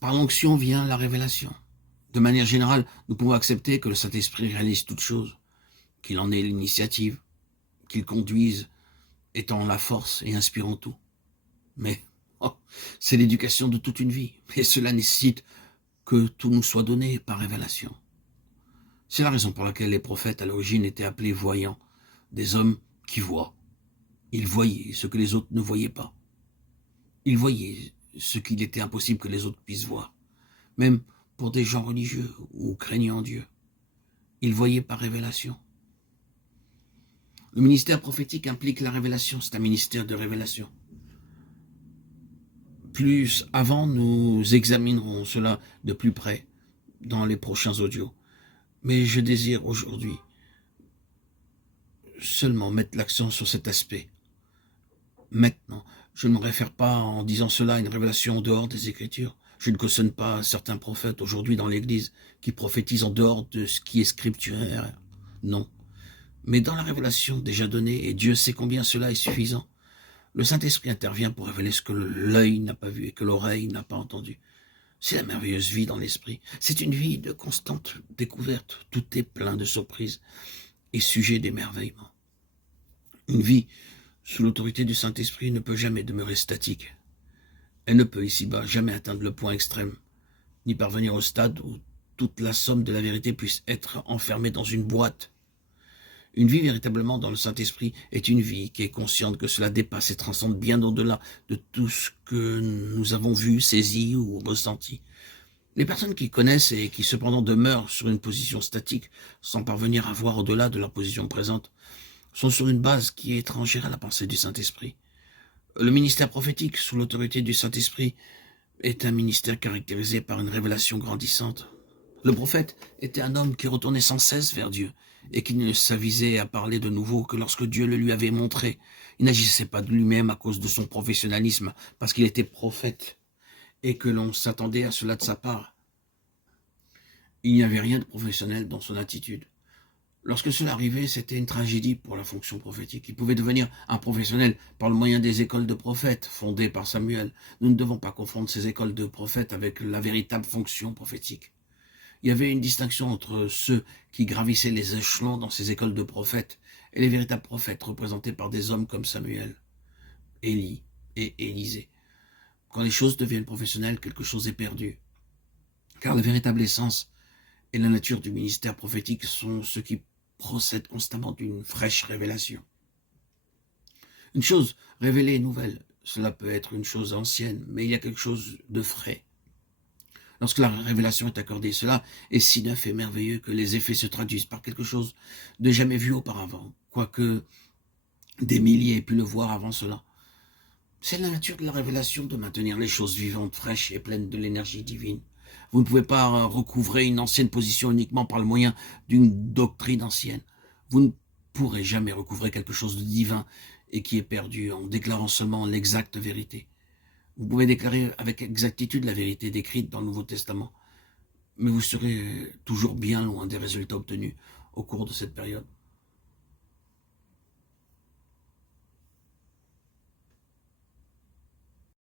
Par l'onction vient la révélation. De manière générale, nous pouvons accepter que le Saint-Esprit réalise toutes choses, qu'il en ait l'initiative, qu'il conduise, étant la force et inspirant tout. Mais c'est l'éducation de toute une vie, et cela nécessite que tout nous soit donné par révélation. C'est la raison pour laquelle les prophètes à l'origine étaient appelés voyants, des hommes qui voient. Ils voyaient ce que les autres ne voyaient pas. Ils voyaient ce qu'il était impossible que les autres puissent voir, même pour des gens religieux ou craignant Dieu. Ils voyaient par révélation. Le ministère prophétique implique la révélation, c'est un ministère de révélation. Plus avant, nous examinerons cela de plus près dans les prochains audios. Mais je désire aujourd'hui seulement mettre l'accent sur cet aspect. Maintenant, je ne me réfère pas en disant cela à une révélation en dehors des Écritures. Je ne cautionne pas certains prophètes aujourd'hui dans l'Église qui prophétisent en dehors de ce qui est scripturaire. Non. Mais dans la révélation déjà donnée, et Dieu sait combien cela est suffisant, le Saint-Esprit intervient pour révéler ce que l'œil n'a pas vu et que l'oreille n'a pas entendu. C'est la merveilleuse vie dans l'esprit. C'est une vie de constante découverte. Tout est plein de surprises et sujet d'émerveillement. Une vie sous l'autorité du Saint-Esprit ne peut jamais demeurer statique. Elle ne peut ici-bas jamais atteindre le point extrême, ni parvenir au stade où toute la somme de la vérité puisse être enfermée dans une boîte. Une vie véritablement dans le Saint-Esprit est une vie qui est consciente que cela dépasse et transcende bien au-delà de tout ce que nous avons vu, saisi ou ressenti. Les personnes qui connaissent et qui cependant demeurent sur une position statique sans parvenir à voir au-delà de leur position présente sont sur une base qui est étrangère à la pensée du Saint-Esprit. Le ministère prophétique sous l'autorité du Saint-Esprit est un ministère caractérisé par une révélation grandissante. Le prophète était un homme qui retournait sans cesse vers Dieu et qui ne s'avisait à parler de nouveau que lorsque Dieu le lui avait montré. Il n'agissait pas de lui-même à cause de son professionnalisme, parce qu'il était prophète et que l'on s'attendait à cela de sa part. Il n'y avait rien de professionnel dans son attitude. Lorsque cela arrivait, c'était une tragédie pour la fonction prophétique. Il pouvait devenir un professionnel par le moyen des écoles de prophètes fondées par Samuel. Nous ne devons pas confondre ces écoles de prophètes avec la véritable fonction prophétique. Il y avait une distinction entre ceux qui gravissaient les échelons dans ces écoles de prophètes et les véritables prophètes représentés par des hommes comme Samuel, Élie et Élisée. Quand les choses deviennent professionnelles, quelque chose est perdu. Car la véritable essence et la nature du ministère prophétique sont ceux qui procèdent constamment d'une fraîche révélation. Une chose révélée et nouvelle, cela peut être une chose ancienne, mais il y a quelque chose de frais. Lorsque la révélation est accordée, cela est si neuf et merveilleux que les effets se traduisent par quelque chose de jamais vu auparavant, quoique des milliers aient pu le voir avant cela. C'est la nature de la révélation de maintenir les choses vivantes, fraîches et pleines de l'énergie divine. Vous ne pouvez pas recouvrer une ancienne position uniquement par le moyen d'une doctrine ancienne. Vous ne pourrez jamais recouvrer quelque chose de divin et qui est perdu en déclarant seulement l'exacte vérité. Vous pouvez déclarer avec exactitude la vérité décrite dans le Nouveau Testament, mais vous serez toujours bien loin des résultats obtenus au cours de cette période.